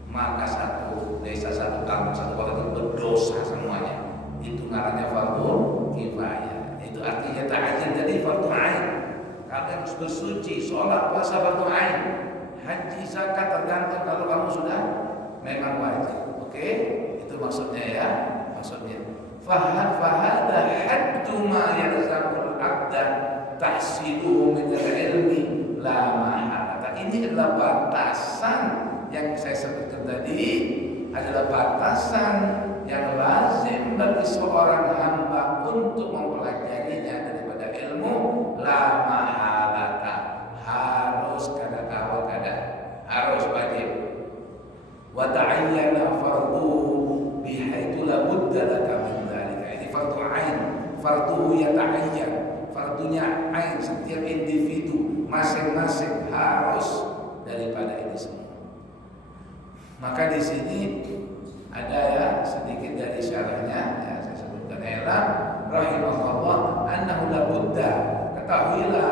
maka satu desa, satu kampung, satu kota itu berdosa semuanya. Itu namanya fardu kifayah. Itu artinya ta'ajjal jadi fardu ain. Kalian harus bersuci, sholat, puasa fardu ain. Haji, zakat tergantung kalau kamu sudah memang wajib. Oke? Itu maksudnya ya. Maksudnya fahada haddu ma yalzamul abda tahsiluhu min al-ilmi la mahalata. Ini adalah batasan yang saya sebutkan tadi, adalah batasan yang lazim bagi seorang hamba untuk mempelajarinya daripada ilmu la mahalata. Harus kada kawal kada, harus wajib. Wa ta'ayyana fardu bihaitsu la budda laka min dzalika. Ini fardu ain, fardu yata'ayyan, fardunya ain, setiap individu masing-masing harus daripada ini semua. Maka di sini ada ya sedikit dari syarahnya, ya saya sebutkan ya rahimahullah annahu la budda, ketahuilah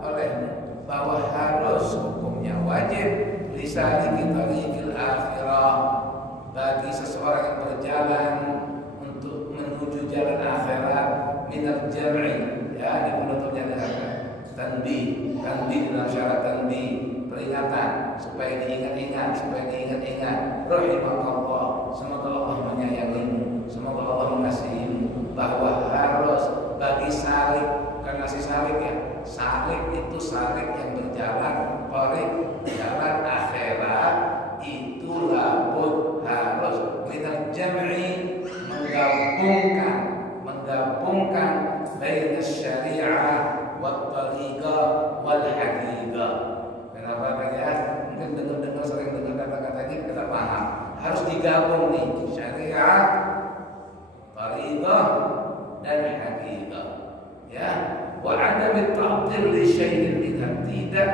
olehmu bahwa harus hukumnya wajib lisaliki tariqil akhirah, bagi seseorang yang berjalan untuk menuju jalan akhirat, minal jam'i, ya dipenutupnya dengan tanbih dalam syarat tanbih, peringatan supaya diingat-ingat, rahimahullah, semoga Allah menyayangimu, semoga Allah mengasihimu, bahwa harus bagi salik, karena si salik ya, salik itu salik yang berjalan tariq jalan akhirat, itu labud harus minal jam'i, menggabungkan baina syariah wat tariqah wal haqiqah. Kenapa kan ya? Mungkin dengar sering dengar kata-katanya kita paham. Harus digabung nih syariat, tariqah dan haqiqah. Ya, wa adam ta'til li syai'in minha, tidak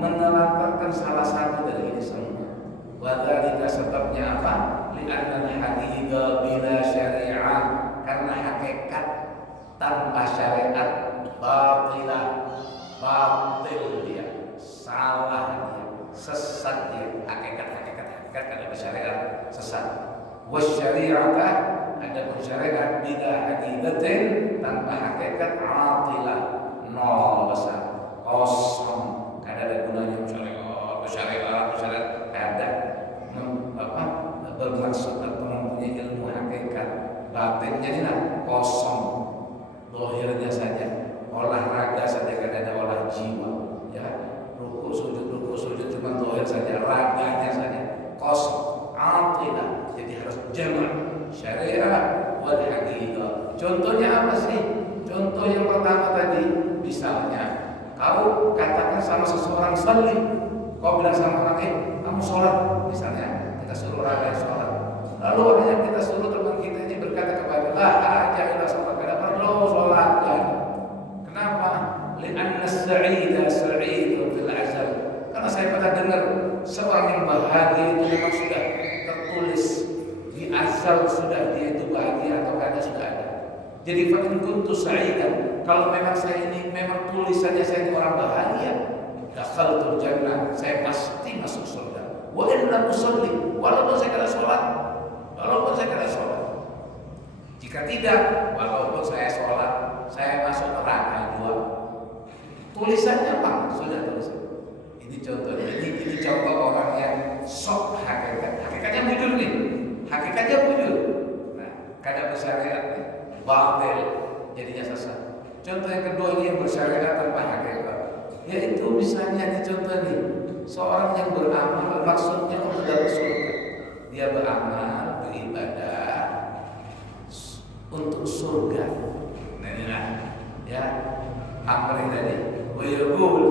menelantarkan salah satu dari ini semua. Wa dzalika sebabnya apa? Li'anna al-haqiqah bila syariah, karena hakikat tanpa syariat batil dia, salah dia, sesat dia. Hakikat kalau syariat sesat. Wasyari'ata, adapun syariat bila haqiqatin, tanpa hakikat, atilah, nol besar, kosong, kada ada gunanya syariat kada bermaksud atau mempunyai ilmu hakikat. Batinnya ini kosong, dohirnya saja, olahraga saja, kada ada olah jiwa, ya, ruku sujud cuma dohir saja, raganya saja kosong, atilah. Jadi harus jamak syariat wal haqiqah. Contohnya apa sih? Contoh yang pertama tadi, misalnya kau katakan sama seseorang salli, kau bilang sama orang, kamu sholat, misalnya kita suruh orang sholat, lalu orang yang kita suruh teman kita ini berkata kepada aja ila sholat, kada perlu sholat kan? Kenapa? Li'anna as-sa'ida sa'idun fil azal. Karena saya pernah dengar seorang yang bahagia itu memang sudah tertulis di azal, sudah dia itu bahagia atau kada sudah ada. Jadi fa in kuntu sa'idan, kalau memang saya ini memang tulisannya saya ini orang bahagia, dakhaltul jannah, saya pasti masuk surga. Wa in lam usalli, walaupun saya kada sholat, jika tidak, walaupun saya sholat, saya masuk neraka dua. Tulisannya apa? Sudah tulisan. Ini contohnya. Ini contoh orang yang sok hakikat. Hakikatnya bujur nih. Nah, kada bersyariat nih, batil, jadinya sesat. Contoh yang kedua ini yang bersyariat tanpa hakikat. Yaitu misalnya di contoh nih, seorang yang beramal maksudnya untuk dapat surga. Dia beramal, beribadah untuk surga. Nah, ya, amri tadi. Wayaqul,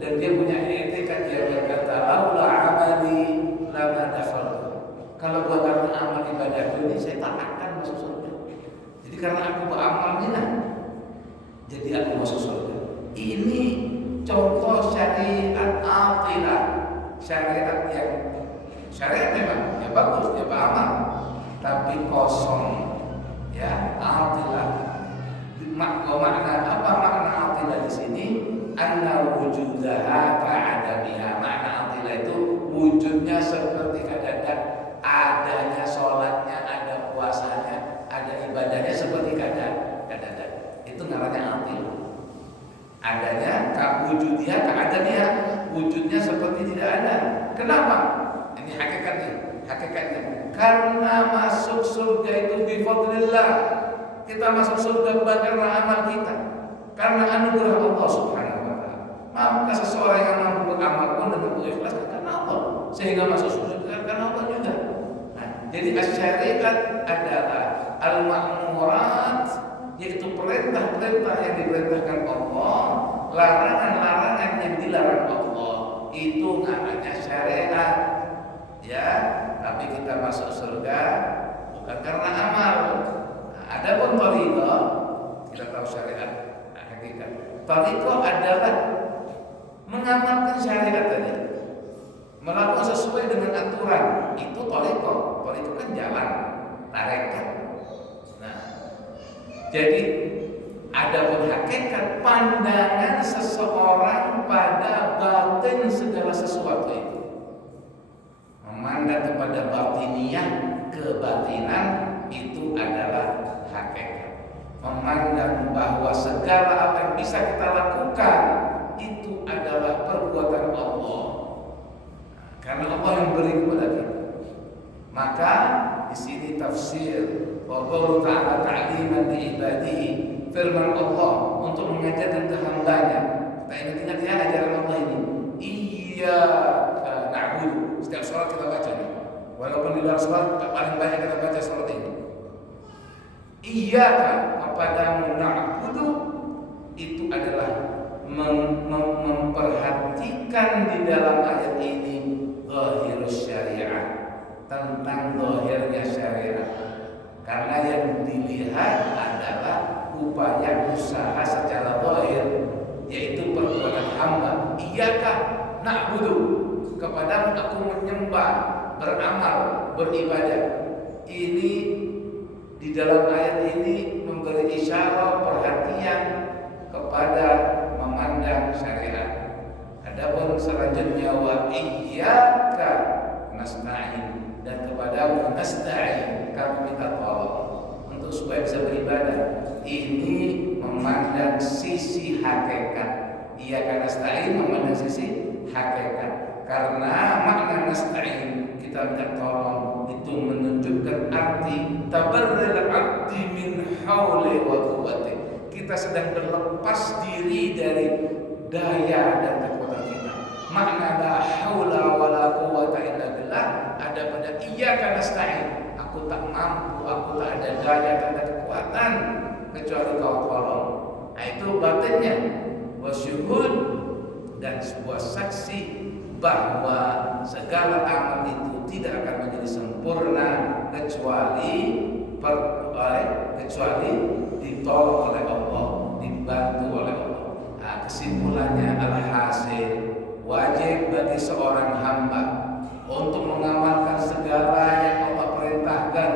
dan dia punya etikat, dia berkata, laula amali lama dakhaltu. Kalau gua karena amal ibadahku ini, saya tak akan masuk surga. Jadi karena aku beramal ini, jadi aku masuk surga. Ini contoh syariat atilah, syariat makna apa makna atilah di sini? Anna wujudaha ka'adamiha. Makna atilah itu wujudnya seperti keadaan, adanya sholatnya, ada puasanya, ada ibadahnya seperti keadaan. Itu namanya atilah. Adanya wujudiha ka'adamiha, wujudnya seperti tidak ada. Kenapa? Ini hakikatnya. Karena masuk surga itu bifadlillah. Kita masuk surga bukan karena amal kita, karena anugerah Allah Subhanahu wa taala. Maka seseorang yang mampu beramal pun dengan ikhlas karena Allah, sehingga masuk surga karena Allah juga. Nah, jadi syariat adalah al-ma'murat, yaitu perintah-perintah yang diperintahkan Allah, larangan-larangan yang dilarang Allah. Itu namanya syariat. Ya, tapi kita masuk surga bukan karena amal. Adapun thariqah, kita tahu syariat hakikat. Thariqah adalah mengamalkan syariat tadi, melakukan sesuai dengan aturan. Itu thariqah. Thariqah kan jalan, tarekat. Nah, jadi adapun hakikat, pandangan seseorang pada batin segala sesuatu itu. Memandang kepada batiniyah, kebatinan, itu adalah hakikat. Memandang bahwa segala apa yang bisa kita lakukan itu adalah perbuatan Allah. Karena Allah yang beri kepada kita. Maka di sini tafsir wa qawlu ta'ala ta'liman li ibadihi, firman Allah untuk mengajarkan ke hambanya. Kita ingat ya ajaran Allah ini. Iyyaka na'budu. Setiap sholat kita baca nih. Walaupun di luar sholat paling banyak kita baca sholat ini. Iyyaka, kepadamu na'budu, itu adalah memperhatikan di dalam ayat ini zahirus syariat, tentang zahirnya syariat. Karena yang dilihat adalah upaya usaha secara zahir, yaitu perbuatan hamba. Iyyaka na'budu, kepadamu aku menyembah, beramal, beribadah. Ini di dalam ayat ini memberi isyarat perhatian kepada memandang syariat. Adapun selanjutnya wa iyyaka nasta'in, dan kepadamu nasta'in, kami minta tolong untuk supaya bisa beribadah. Ini memandang sisi hakikat. Iyyaka nasta'in memandang sisi hakikat. Karena makna nasta'in, kita minta tolong, itu menunjukkan arti tabarrul abdi min hauli wa quwwati. Kita sedang berlepas diri dari daya dan kekuatan kita. Makna la haula wala quwwata illa billah ada pada iyyaka nasta'in. Aku tak mampu, aku tak ada daya dan kekuatan kecuali Kau tolong. Nah, itu batinnya. Wasyuhud, dan sebuah saksi bahwa segala amal itu tidak akan menjadi sempurna kecuali ditolong oleh Allah, dibantu oleh Allah. Nah, kesimpulannya alhasil, wajib bagi seorang hamba untuk mengamalkan segala yang Allah perintahkan,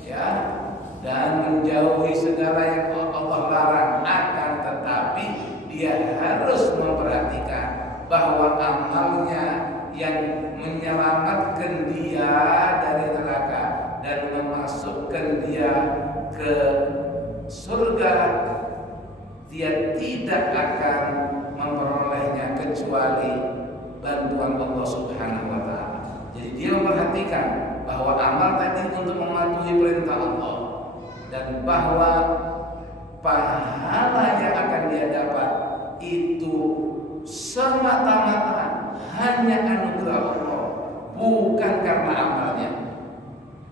ya, dan menjauhi segala yang Allah larang. Akan tetapi dia harus memperhatikan bahwa amalnya yang menyelamatkan dia dari neraka dan memasukkan dia ke surga, dia tidak akan memperolehnya kecuali bantuan Allah Subhanahu wa taala. Jadi dia memperhatikan bahwa amal tadi untuk mematuhi perintah Allah, dan bahwa pahala yang akan dia dapat itu semata-mata hanya anugerah Allah, bukan karena amalnya.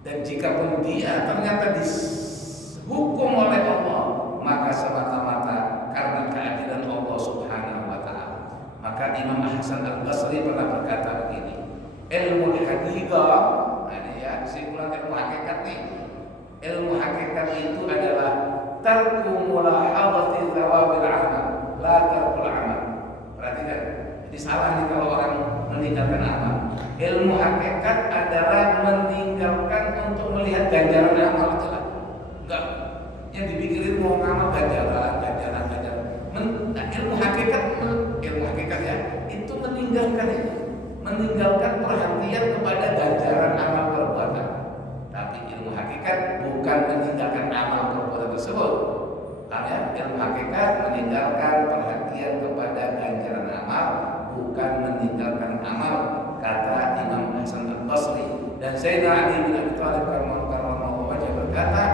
Dan jikapun dia ternyata dihukum oleh Allah, maka semata-mata karena keadilan Allah Subhanahu wa taala. Maka Imam Hasan Al-Basri pernah berkata begini, ilmu haqiqah, nah ini ya kesimpulan ilmu hakikat nih. Ilmu hakikat itu adalah tarku mulahadati thawabil amal, la tarkul amal. Perhatikan, jadi salah nih kalau orang meninggalkan amal. Ilmu hakikat adalah meninggalkan untuk melihat ganjaran amal aja lah. Enggak, yang dipikirin mau ngamal ganjaran, hakikat meninggalkan perhatian kepada ganjaran amal, bukan meninggalkan amal, kata Imam Hasan Al-Basri. Dan Sayyidina Ali bin Abi Thalib karramallahu wajhahu berkata,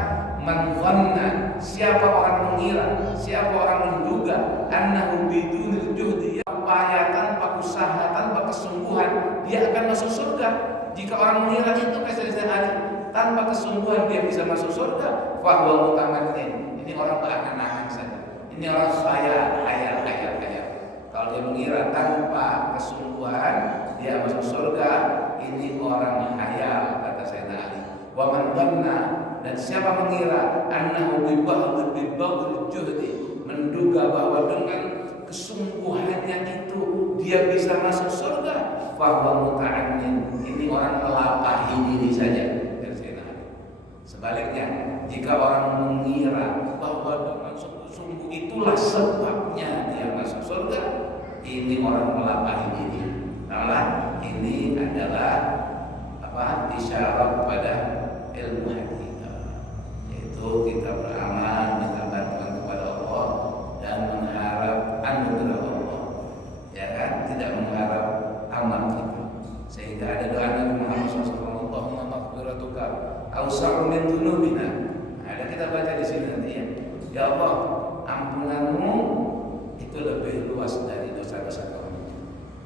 man dhanna, siapa orang mengira, siapa orang menduga, annahu bidunil juhdi, upaya tanpa usaha, tanpa kesungguhan dia akan masuk surga. Jika orang mengira itu kata Sayyidina Ali, tanpa kesungguhan dia bisa masuk surga, fa huwa mutamannin, ini orang berangan-angan saja, ini orang hayal. Kalau dia mengira tanpa kesungguhan dia masuk surga, ini orang hayal, kata Sayyidina Ali. Wa man dhanna, dan siapa mengira annahu bibaghdil juhdi, menduga bahwa dengan kesungguhannya itu dia bisa masuk surga, fa huwa muta'annin, ini orang melampaui diri saja. Sebaliknya, jika orang mengira bahwa dengan sungguh-sungguh itulah sebabnya dia masuk surga, ini orang melampaui diri. Karena ini adalah isyarat kepada ilmu hakikat, yaitu kita beramal, minta bantuan kepada Allah dan mengharap anugerah Allah, ya kan? Tidak mengharap amal kita. Sehingga ada doa Nabi Muhammad SAW, Allahumma maghfiratuka awsa'u min dzunubina. Ada kita baca di sini nanti ya. Ya Allah, ampunanmu itu lebih luas dari dosa-dosa kami.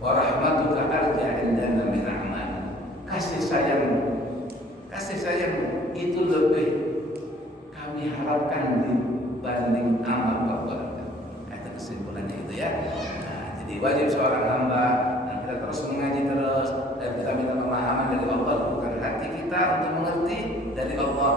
Wa rahmatuka arja indana min rahman. Kasih sayangmu itu lebih kami harapkan dibanding amal perbuatan. Itu kesimpulannya itu ya. Nah, jadi wajib seorang hamba dan kita terus mengaji terus dan kita minta pemahaman dari Allah, bukan hati kita untuk mengerti dari Allah,